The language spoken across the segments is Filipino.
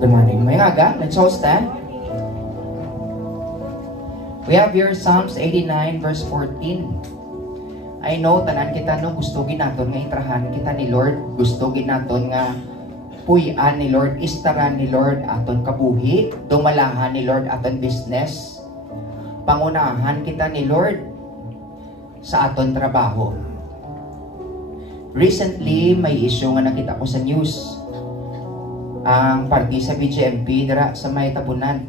Good morning. May aga, let's all stand. We have here Psalms 89 verse 14. I know tanan kita no gusto ginaton nga intrahan kita ni Lord, gusto ginaton nga puy-an ni Lord, istaran ni Lord aton kabuhi, dumalahan ni Lord aton business. Pangunahan kita ni Lord sa aton trabaho. Recently, may issue nga nakita ko sa news. Ang party sa BGMP dira sa may Tabunan.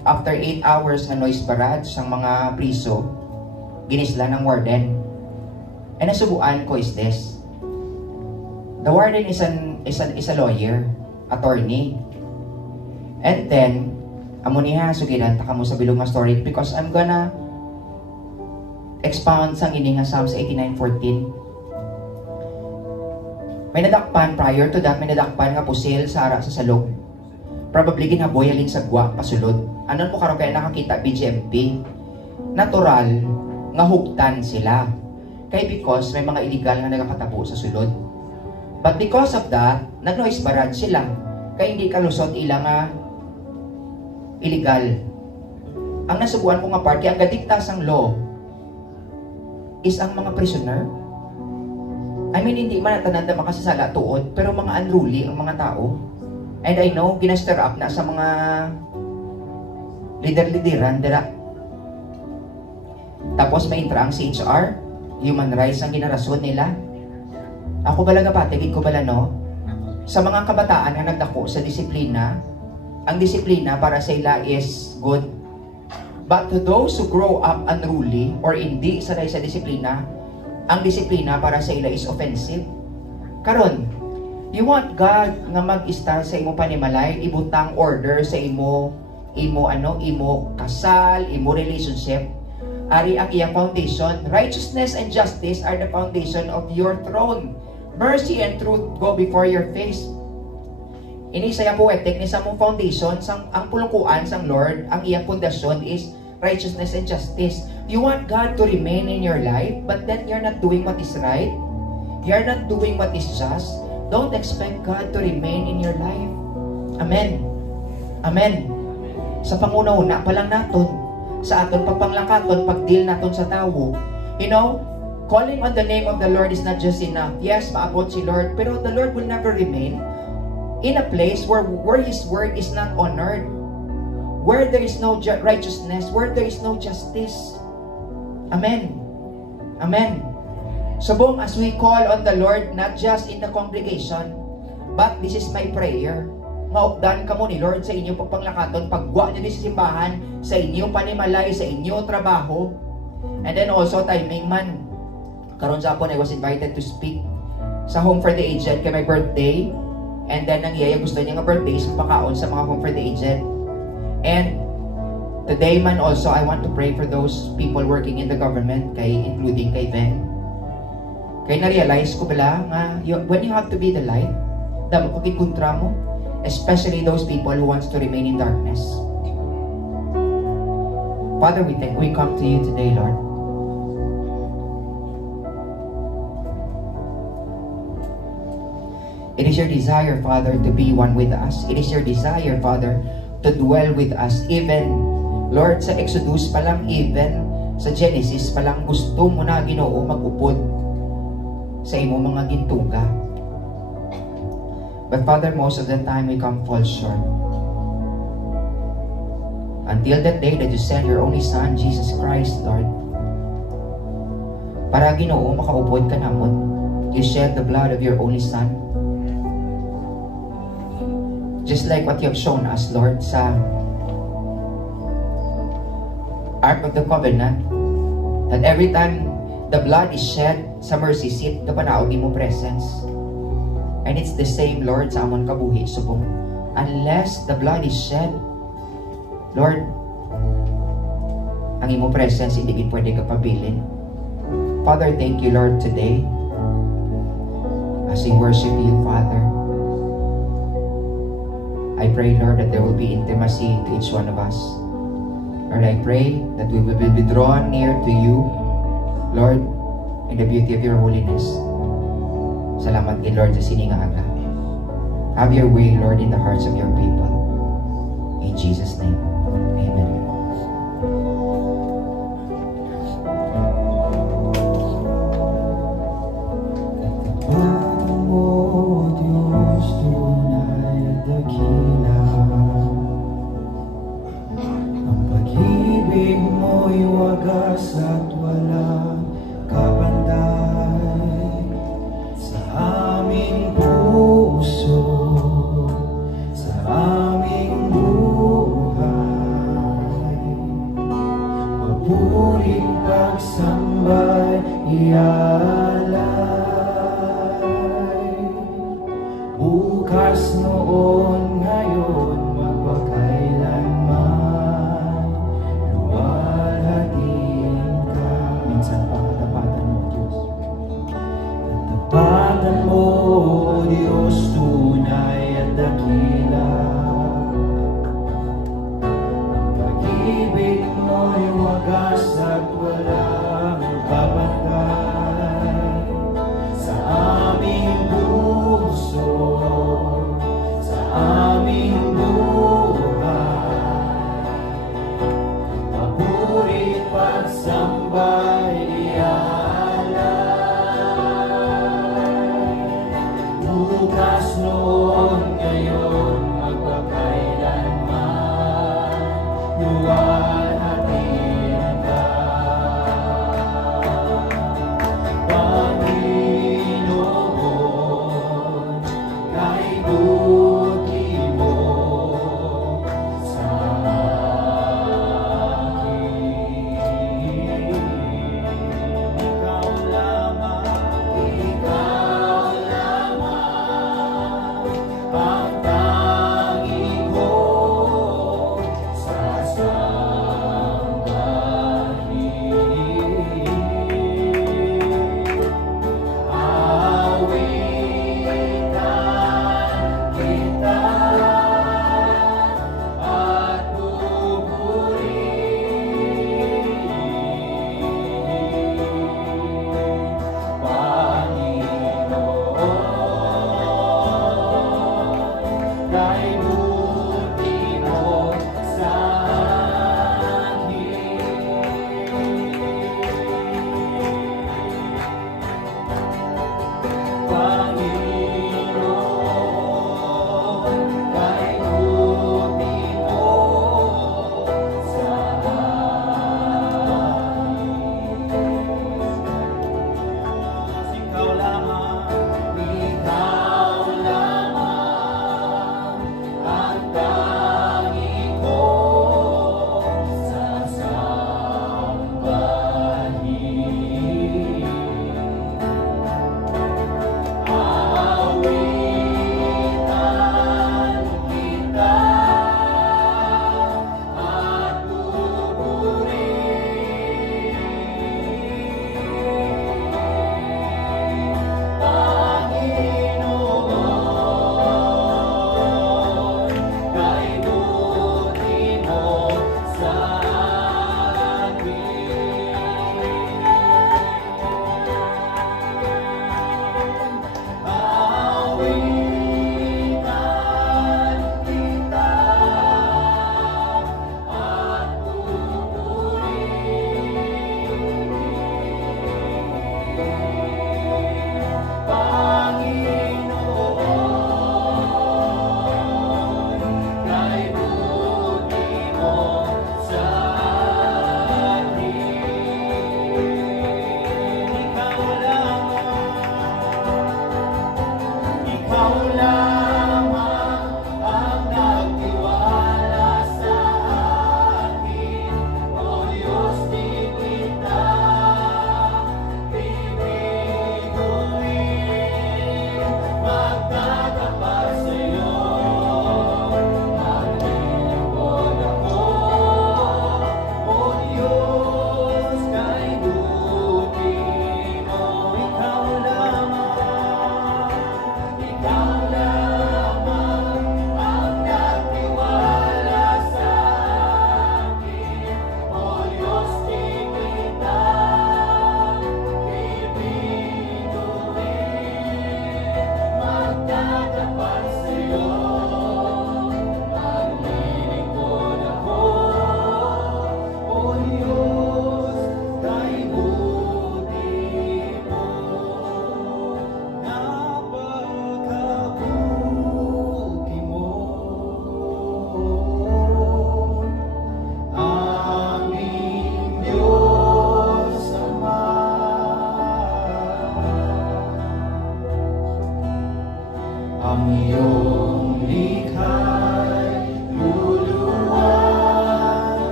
After 8 hours nga noise barrage ang mga priso, ginisla ng warden. And nasubuan ko is this. The warden is a lawyer, attorney. And then, amo niya sugilan ta kamo sa bilog nga story because I'm gonna expound sang ini nga Psalms 89:14. May nadakpan, prior to that, may nadakpan nga pusil sa ara sa salog. Probably ginaboy alin sa gwa, pasulod. Anon mo karon kaya nakakita BGMP? Natural, nga hugtan sila. Kaya because may mga illegal na nagkakatabo sa sulod. But because of that, nag-noise barrage sila. Kaya hindi kalusot ilang nga illegal. Ang nasubuan ko nga part, kaya ang gadiktas ang law is ang mga prisoner. I mean, hindi man natananda makasasala tuod, pero mga unruly ang mga tao. And I know, ginastir up na sa mga lider-lideran dira. Tapos may intra ang CHR, human rights ang ginarason nila. Ako bala nga patigid ko bala no, sa mga kabataan na nagdako sa disiplina, ang disiplina para sa ila is good. But to those who grow up unruly or hindi sanay sa disiplina, ang disiplina para sa ila is offensive. Karon, you want God nga mag-start sa imo panimalay, ibutang order sa imo kasal, imo relationship. Ari ang iyang foundation. Righteousness and justice are the foundation of your throne. Mercy and truth go before your face. Ini saya poetic ni sa mong foundation, ang pulungkuan sang Lord, ang iyang pundasyon is righteousness and justice. You want God to remain in your life, but then you're not doing what is right. You're not doing what is just. Don't expect God to remain in your life. Amen. Amen. Sa panguna-una pa lang naton, sa aton pagpanglakaton, pagdeal naton sa tao. You know, calling on the name of the Lord is not just enough. Yes, maabot si Lord, pero the Lord will never remain in a place where His word is not honored. Where there is no righteousness, where there is no justice. Amen. Amen. Subong as we call on the Lord, not just in the congregation, but this is my prayer. Maupdan ka mo ni Lord sa inyong pagpanglakaton, pagwa niyo sa simbahan, sa inyong panimalay, sa inyong trabaho. And then also, timing man. Karon sa hapon, I was invited to speak sa Home for the Aged kay my birthday. And then, nangyaya gusto niya nga birthday, pakaon sa mga Home for the Aged. And today man also, I want to pray for those people working in the government, including kay Ben. Kaya na-realize ko bala nga, when you have to be the light, dapat ko kikontra mo, especially those people who wants to remain in darkness. Father, we come to you today, Lord. It is your desire, Father, to be one with us. It is your desire, Father, to dwell with us. Even, Lord, sa Exodus pa lang, even sa Genesis pa lang, gusto mo na, Ginoo, mag-upod sa imo mga gintuga. But Father, most of the time we come fall short. Until that day that you send your only Son, Jesus Christ, Lord, para, Ginoo, makaupod ka namon. You shed the blood of your only Son Just like what you have shown us, Lord, sa Ark of the Covenant, that every time the blood is shed sa mercy seat, kapanaog mo presence. And it's the same, Lord, sa amon kabuhi. Subong, unless the blood is shed, Lord, ang imo presence hindi gid pwede kapabilin. Father, thank you, Lord, today as we worship you, Father. I pray, Lord, that there will be intimacy to each one of us. Lord, I pray that we will be drawn near to you, Lord, in the beauty of your holiness. Salamat kay Lord sa siningaga. Have your way, Lord, in the hearts of your people. In Jesus' name, amen. At walang kabantay sa aming puso, sa aming buhay. Papuri, pagsambay, ialay. Bukas, noon, ngayon, magpakailanman. Katapatan mo, O Diyos, tunay at dakila. Ang pag-ibig mo'y wagas at walang babantay sa aming puso, sa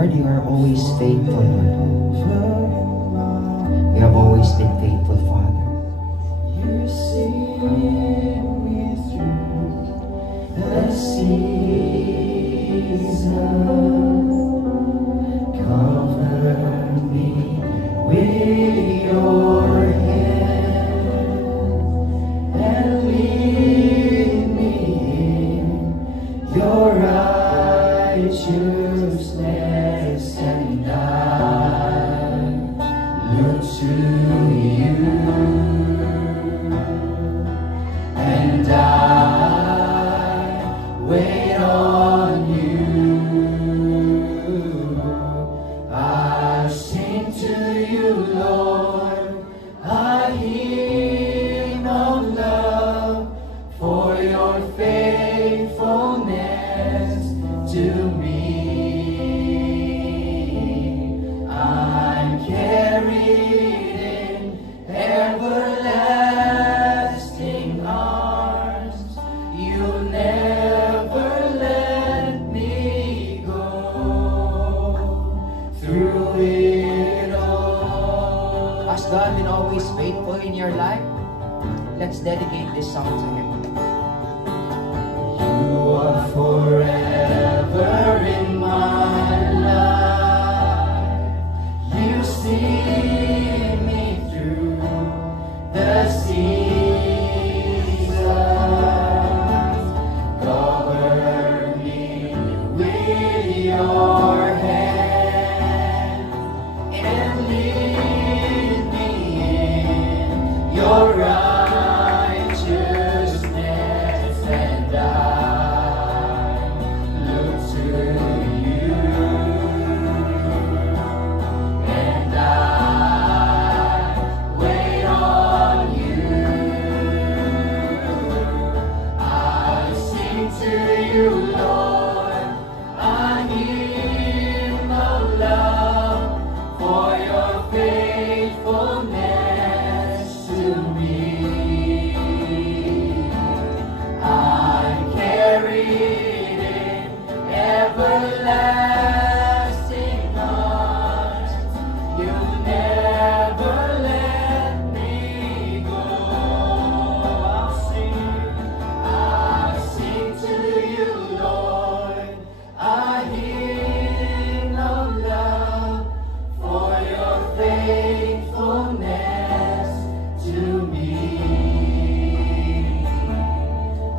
Lord, you are always faithful, Lord. You have always been faithful, Father. You see me through the seasons. Cover me with your hand and lead me in your righteousness, and I look to you, and I wait on you. I sing to you, Lord, a hymn of love for your faithfulness to me. I'm carried in everlasting arms. You'll never let me go. Through it all, Has God been always faithful in your life? Let's dedicate this song to Him. you are forever in my life. You see me through the seasons. Cover me with your hand and lead me in your righteousness, and I look to you, and I wait on you. I sing to you, Lord, a hymn of love for your faithfulness to me. I'm carried in everlasting arms. You'll never let me go. I'll sing to you, Lord, a hymn of love for your faithfulness to me.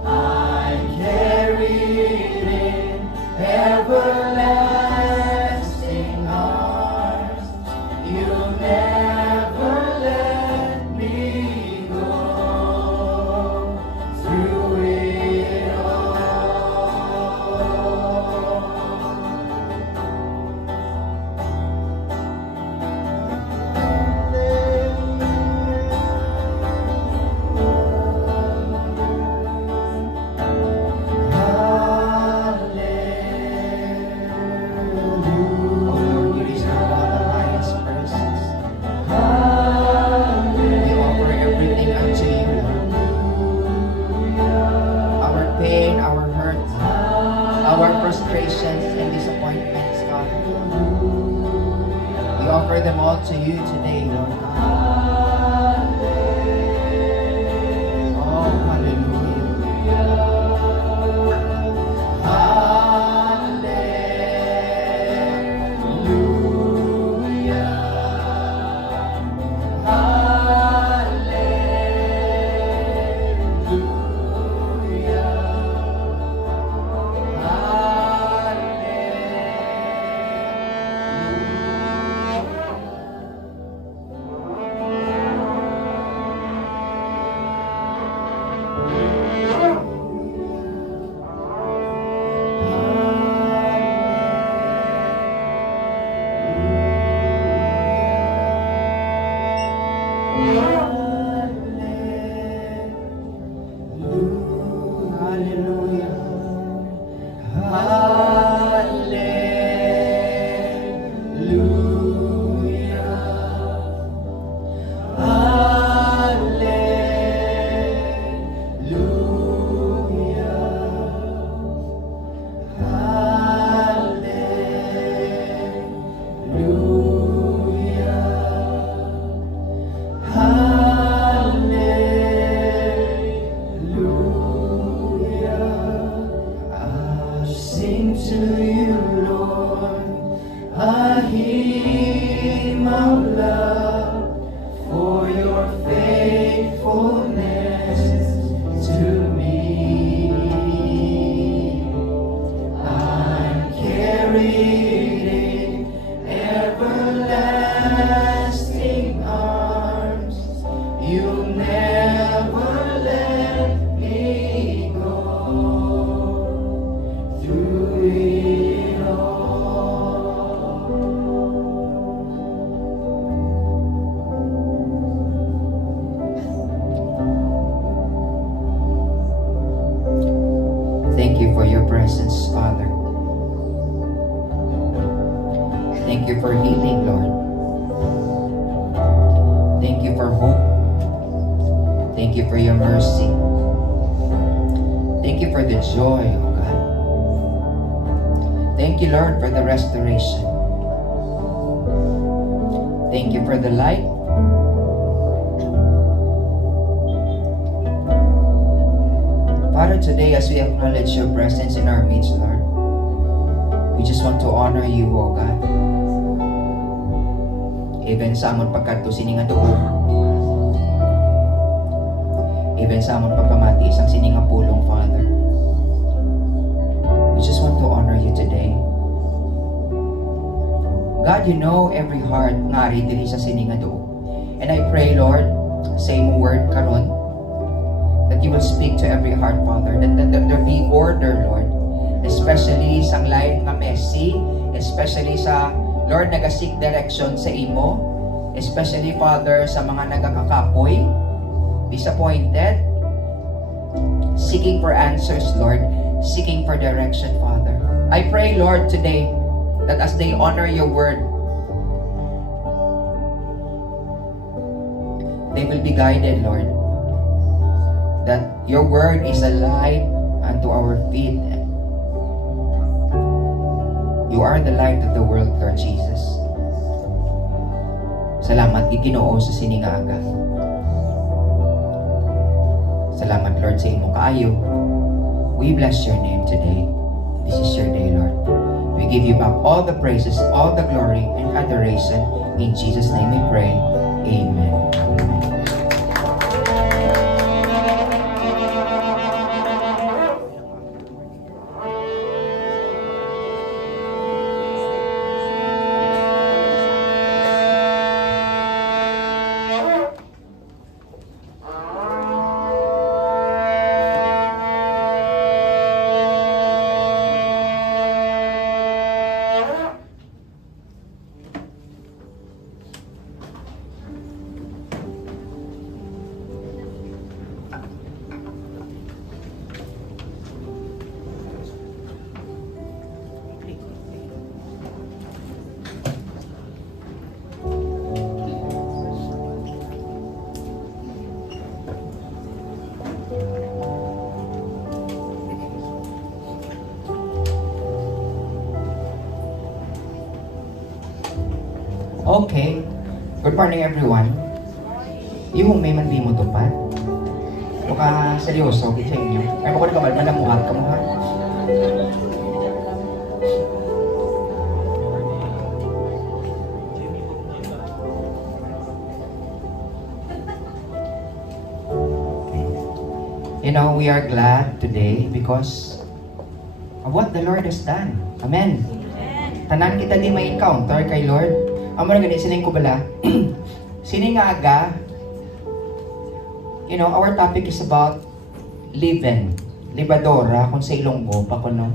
I'm carried in everlasting arms. You'll never let me go. Through it all. Oh Lord, you deserve all the highest praises. We offer everything unto you, Lord. Our pain, our hurt, our frustrations and disappointments, God. We offer them all to you today, Lord God. Oh, to you, Lord, a hymn of love for your faithfulness to me. I'm carried in everlasting arms. You'll never let me go through it all. Thank you for your presence, Father. Thank you for healing, Lord. Thank you for hope. Thank you for your mercy. Thank you for the joy, oh God. Thank you, Lord, for the restoration. Thank you for the light. Father, today as we acknowledge your presence in our midst, Lord, we just want to honor you, oh God. Even sa amon pagkadto sininga doon. Even sa amon pagkamati isang sininga pulong, Father. We just want to honor you today. God, you know every heart ngari diri sa sininga doon. And I pray, Lord, say mo word karon, that you will speak to every heart, Father, that there be order, Lord, especially sa life na messy, especially sa, Lord, nag-seek direction sa imo, especially, Father, sa mga nagkakapoy, disappointed, seeking for answers, Lord, seeking for direction, Father. I pray, Lord, today, that as they honor your word, they will be guided, Lord, that your word is a light unto our feet. You are the light of the world, Lord Jesus. Salamat, Ginoo, sa siningaga. Salamat, Lord, sa imong kaayo. We bless your name today. This is your day, Lord. We give you back all the praises, all the glory, and adoration. In Jesus' name we pray. Amen. Amen. Okay. Good morning, everyone. Yung may mandi mo tupad. Mukha seryoso, kita inyo. Ay, mukha na kamal, manamuhat ka mo ha. You know, we are glad today because of what the Lord has done. Amen. Tanan kita di may encounter kay Lord. Amo na ganit sining ko bala. Sining aga. You know, our topic is about leaven. Libadora kung sa Ilonggo pa ko no.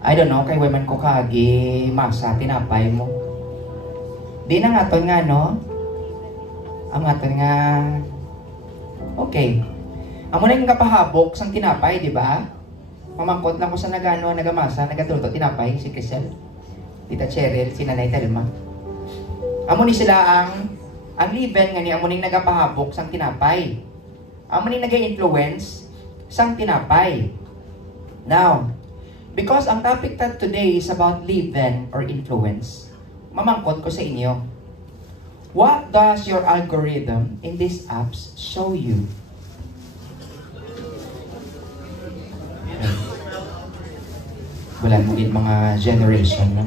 I don't know kay man ko kagi masa tinapay mo. Di na nga to nga no. Ang aton nga okay. Amo na yung kapahabok sang tinapay, di ba? Pamangkot lang ko sa nagano, nagamasa, nagatuluto tinapay si Crisel. Tita Cheryl, si Nanay Telma. Amo ni sila ang leaven nga ni amo ning nagapahabok sang tinapay. Amo ning naga-influence sang tinapay. Now, because ang topic today is about leaven or influence, mamangkot ko sa inyo. What does your algorithm in these apps show you? Wala mo din mga generation, no?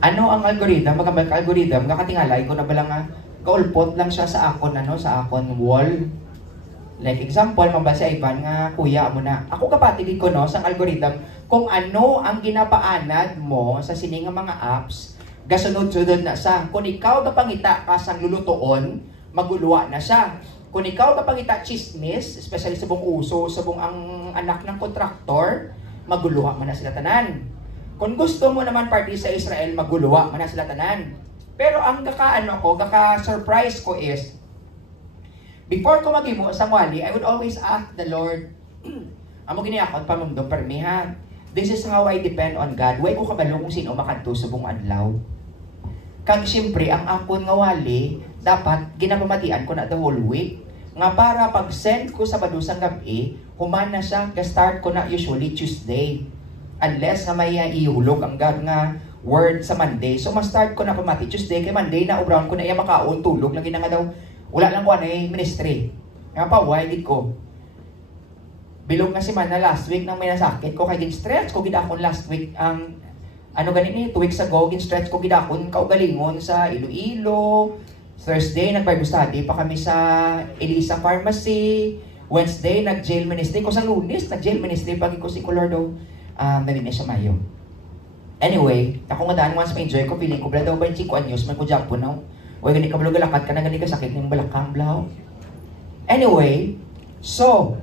Ano ang algorithm? Magkabalik algorithm, kakatingalay ko na ba lang nga, kaulpot lang siya sa akon, sa akon wall. Like example, mabasa Ivan nga, kuya mo na, ako kapatigid ko no, sa algorithm, kung ano ang ginapaanad mo sa sining mga apps, gasunod-sunod na sa, kung ikaw kapangita ka sang lulutoon, maguluwa na siya. Kung ikaw kapangita chismis, especially sa buong uso, sa buong ang anak ng kontraktor, maguluwa man na sila tanan. Kung gusto mo naman party sa Israel, maguluwa man na sila tanan. Pero ang kaka-surprise ko is, before ko mag-imo sa wali, I would always ask the Lord, amo gini ako, pamamdo permi ha. This is how I depend on God. Way ko kabalo kung sino makanto sa buong adlaw. Kag siyempre, ang akon nga wali, dapat ginapamatian ko na the whole week. Nga para pag-send ko sa badusang gabi, humana siya, ka-start ko na usually Tuesday. Unless nga may ihulog ang God nga word sa Monday. So, ma-start ko na pamati Tuesday, kay Monday na ubrown ko na iya makaon, tulog, lagi na nga daw, wala lang ko ano ministry. Nga pa, why did ko? Bilog nga si man na last week nang may nasakit ko, kay gin-stretch ko gidakon last week, ang ano ganini, 2 weeks ago, gin-stretch ko gidakon, kaugalingon sa Iloilo. Thursday, nag-Bible study pa kami sa Elisa Pharmacy. Wednesday, nag-jail ministry ko sa Lunes, nag-jail ministry pag ko si Colorado. Nalinis sa Mayo. Anyway, ako nga daan once ma-enjoy ko, feeling ko, bala daw ba yung 5 anyos, may ko jump po now. Huwag gani ka balog-alakat ka na gani ka sakit ng balakang blaw. Anyway, so,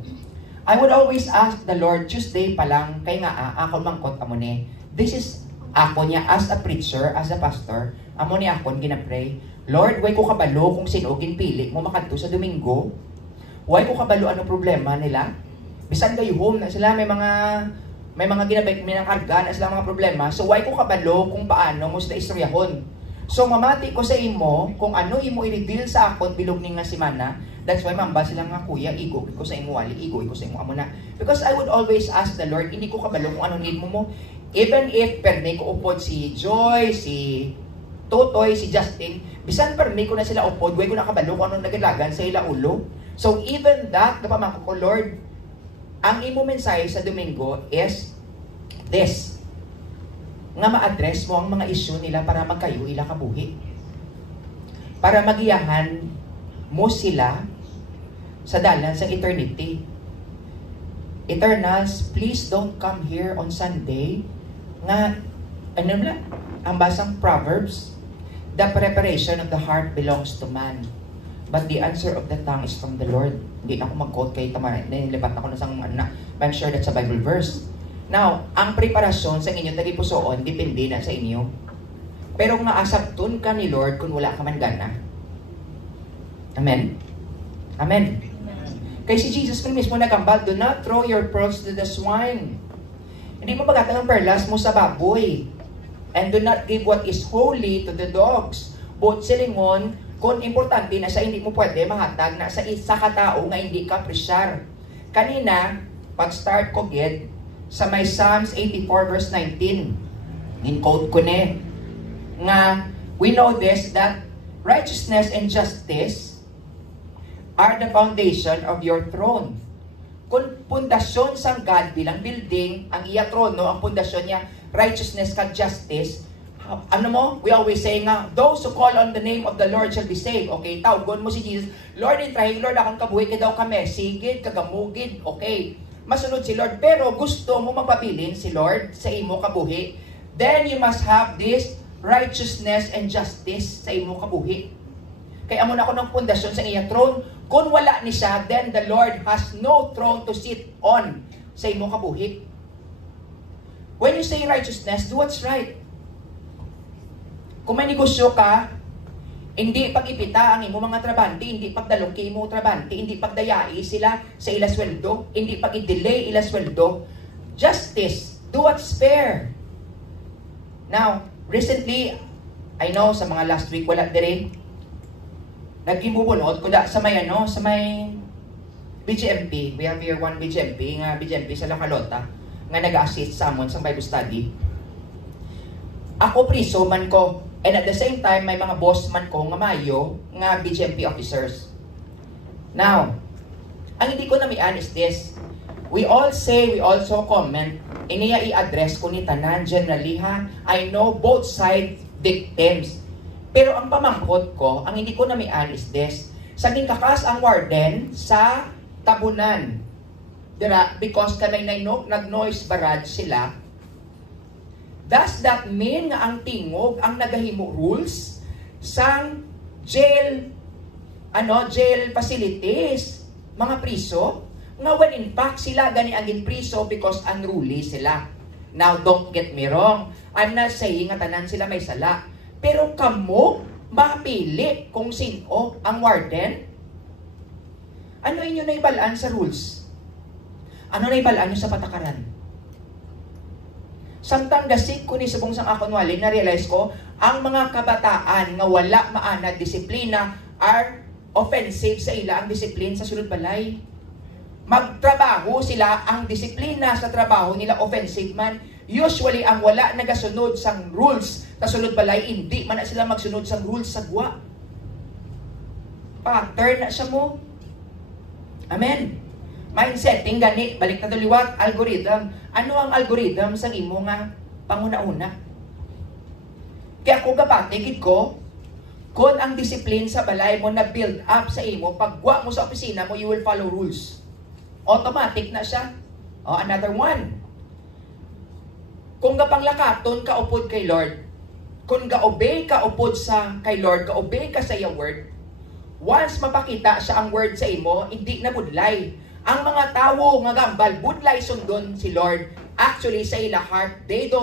I would always ask the Lord, Tuesday pa lang, kay nga ako mangkot amo ni. This is ako niya as a preacher, as a pastor, amo ni akon ginapray. Lord, way ko kabalo kung sino ginpili mo makadto sa Domingo. Way ko kabalo ano problema nila. Bisan kayo home na sila may mga ginabay may karga na sila mga problema. So way ko kabalo kung paano mo sila istoryahon. So mamati ko sa imo kung ano imo i-reveal sa akon bilog ning nga semana. That's why mamba sila nga kuya, igo ko sa imo wali, igo ko sa imo amo na. Because I would always ask the Lord, hindi ko kabalo kung ano need mo. Even if perne ko upod si Joy, si Totoy, si Justin, bisan perne ko na sila upod, way ko na kabalo kung ano nagalagan sa ila ulo. So even that, napamako ko, Lord, ang imo mensahe sa Domingo is this. Nga ma-address mo ang mga issue nila para magkayo ila kabuhi. Para magiyahan mo sila sa dalan sa eternity. Eternals, please don't come here on Sunday nga, ano na, ang basang Proverbs, the preparation of the heart belongs to man, but the answer of the tongue is from the Lord. Hindi na ako mag-quote kay Tamara, nilipat ako na sa mga, but I'm sure that's a Bible verse. Now, ang preparasyon sa inyong tagipusoon, depende na sa inyo. Pero nga asaptun ka ni Lord kung wala ka man gana. Amen? Amen. Kaya si Jesus mismo nagambal, do not throw your pearls to the swine. Hindi mo pagkatang ang perlas mo sa baboy. And do not give what is holy to the dogs. Both silingon, kung importante na sa hindi mo pwede mahatag na sa isa katao nga hindi ka presyar. Kanina, pag-start ko gid, sa may Psalms 84 verse 19, in-quote ko ne, nga, we know this, that righteousness and justice are the foundation of your throne. Kung pundasyon sang God bilang building, ang iya trono, ang pundasyon niya, righteousness kag justice, ano mo, we always say nga, those who call on the name of the Lord shall be saved. Okay, tawgon mo si Jesus, Lord, intrahin, Lord, akong kabuhi ka daw kami, sigid, kagamugid, okay. Masunod si Lord, pero gusto mo magpabilin si Lord sa imo kabuhi, then you must have this righteousness and justice sa imo kabuhi. Kaya amo na ako ng pundasyon sa iyang throne. Kung wala ni siya, then the Lord has no throne to sit on sa imo kabuhi. When you say righteousness, do what's right. Kung may negosyo ka, hindi pag-ipita ang imo mga trabante, hindi pagdalong kay imo trabante, hindi pagdayai sila sa ila sweldo, hindi pag-i-delay ila sweldo. Justice, do what's fair. Now, recently, I know sa mga last week wala din nagimubunot ko da sa may sa may BGMP. We have here one BGMP sa Lakalota nga nag-assist sa amon sa Bible study. Ako priso man ko, and at the same time may mga boss man ko nga mayo nga BGMP officers. Now, ang hindi ko namian is this. We all say, we also comment, iniya i-address ko ni tanan generally ha. I know both sides victims. Pero ang pamangkot ko, ang hindi ko namian is this. Saging kakas ang warden sa tabunan. Dira, because kanay nag-noise barrage sila. Does that mean nga ang tingog ang nagahimo rules sang jail facilities, mga priso? Nga when in fact sila gani ang ginpriso because unruly sila. Now, don't get me wrong. I'm not saying nga tanan sila may sala. Pero kamo, mapili kung sino ang warden? Ano inyo na ibalaan sa rules? Ano na ibalaan nyo sa patakaran? Samtang dasig ko ni subong sang akon wali, na-realize ko, ang mga kabataan nga wala maanad disiplina are offensive sa ila ang disiplina sa sulod balay. Magtrabaho sila, ang disiplina sa trabaho nila offensive man. Usually, ang wala nagasunod sang rules sa sulod balay, hindi man na sila magsunod sang rules sa gwa. Pattern na siya mo. Amen. Mindsetting gani, balik na daliwat, algorithm. Ano ang algorithm sa imo nga panguna-una? Kaya kung kapatigid ko, kung ang discipline sa balay mo na build up sa imo, pagwa mo sa opisina mo, you will follow rules. Automatic na siya. Oh, another one. Kung gapanglakaton ka upod kay Lord, kung ga-obey ka upod sa kay Lord, ga-obey ka sa iya word, once mapakita siya ang word sa imo, hindi na budlay. Ang mga tawo nga gambal, budlay sundon si Lord. Actually, sa ila heart, they don't